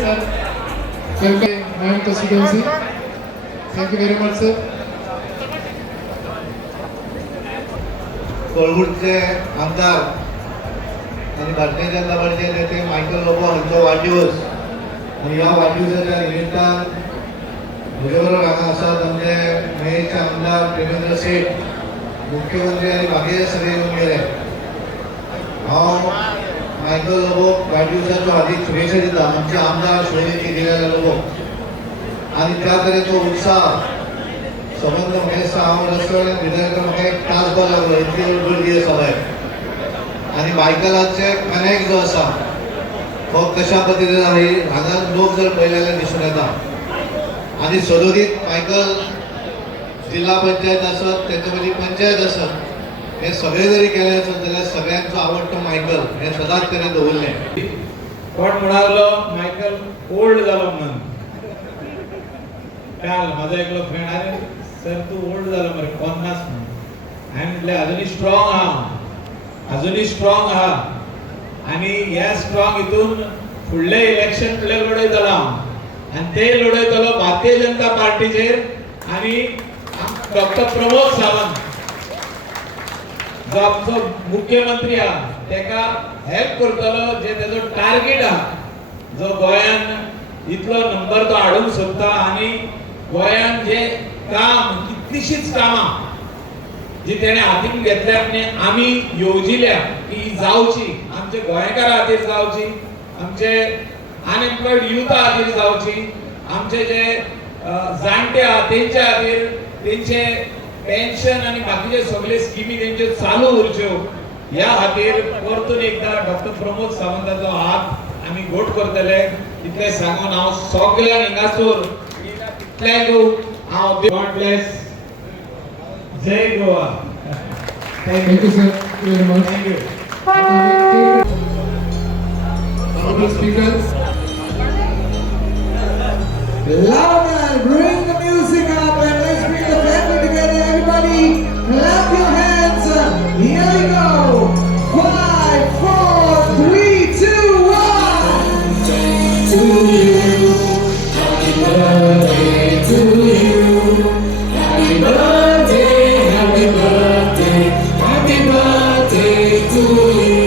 sir. Welcome, my constituency. Thank you very much, sir. कोळवूरचे आमदार आणि भारतीय जनता पार्टीचे नेते मायकल लोबो हांचो वाढदिवस आणि ह्या वाढदिवसाच्या निमित्तान म्हजे बरोबर हांगा आसात आमचे मेयरचे आमदार प्रेमेंद्र सेठ, मुख्यमंत्री आणि बाकीचे सगळे येवन गेले. हांव मायकल लोबो वाढदिवसाच्यो हार्दिक शुभेच्छा दिता आमचे आमदार शोभेची दिलेला लोबो आणि त्या तरेचो उत्साह संबंध म्हाका हांव रेस्टॉरंट भितर म्हाका एक तासभर लागलो, इतली गर्दी आसा भायर. आनी मायकलाचे कनेक्ट जो आसा तो कशा पद्दतीन हांगा लोक जर पळयले जाल्यार दिसून येता. आनी सदोदीत मायकल जिल्हा पंचायत आसत तेचे मदीं पंचायत आसत हे सगळे जरी केले आसत जाल्यार सगळ्यांचो आवडटो मायकल हे सदांच तेणें दवरलें. कोण म्हणालो मायकल ओल्ड जालो म्हणून. काल माझा एकलो फ्रेंड आले, सर तू ओल्ड झाला मरे 50 म्हणून. हांवें म्हटलें अजुनी स्ट्रॉंग आहा, अजुनी स्ट्रॉंग आहा. आनी ह्या स्ट्रॉंग हितून फुडले इलेक्शन फुडले लढयतलो हांव आनी ते लढयतलो भारतीय जनता पार्टीचेर आनी डॉक्टर प्रमोद सावंत जो आमचो मुख्यमंत्री आहा तेका हेल्प करतलो, जे तेजो टार्गेट आहा, जो गोंयान इतलो नंबर तो हाडूंक सोदता आनी गोंयान जे काम कितलीशीच कामां जी तेणे हातीन घेतल्या आनी आमी येवजिल्या की जावची, आमचे गोंयकारा खातीर जावची, आमचे अनएम्प्लॉयड युथा खातीर जावची, आमचे जे जाणटे आहा तेंच्या खातीर तेंचे पेन्शन आनी बाकीचे सगळे स्किमी तेंच्यो चालू उरच्यो ह्या खातीर परतून एकदा डॉक्टर प्रमोद सावंताचो हात आमी घोट करतले इतले सांगून हांव सगळ्यांक हिंगासोर तितल्यांक हांव गॉड ब्लेस. जय Goa. Thank you, sir. Very much. Thank you. Honorable Speaker. Loud and bring the music up and let's bring the family together. Everybody, clap your hands. Here we go. 5, 4, 3, 2, 1. To you, happy birthday to you. Happy birthday, happy birthday, happy birthday to you.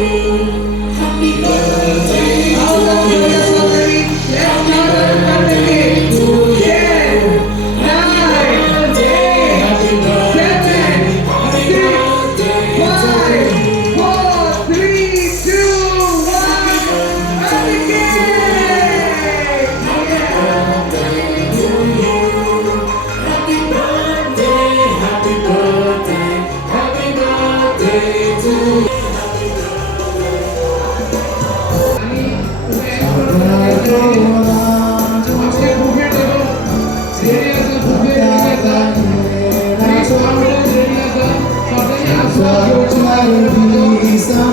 Happy birthday. How long you guys already? Let's start our birthday to you. 9, 8, 7, 6, 5, 4, 3, 2, 1. Happy birthday! Happy birthday, happy birthday, happy birthday to you. आमचे buffet table ready आसा, buffet ready आसा, आणि स्वागत ready आसा. सगळ्यांनी आस्वाद घेवचो.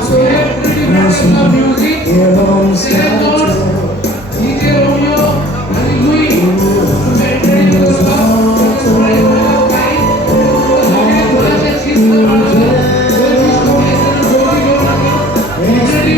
So हे pretty beautiful music DJ Romeo आणि लुई रेडी करता. काही थोड्याशा शिस्त बाळगा. जोडी घेऊ नका. रेडी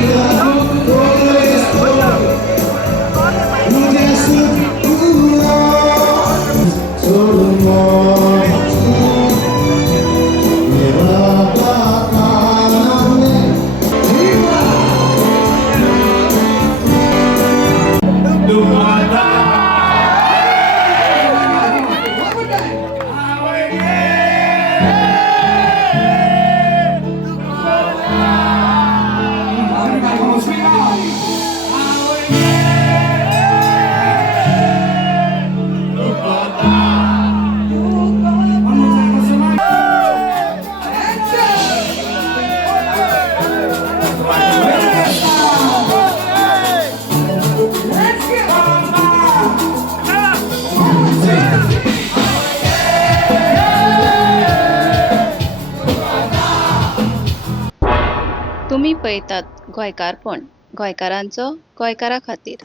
तुम्ही पळयतात गोंयकारपण, गोंयकारांचो गोंयकारा खातीर.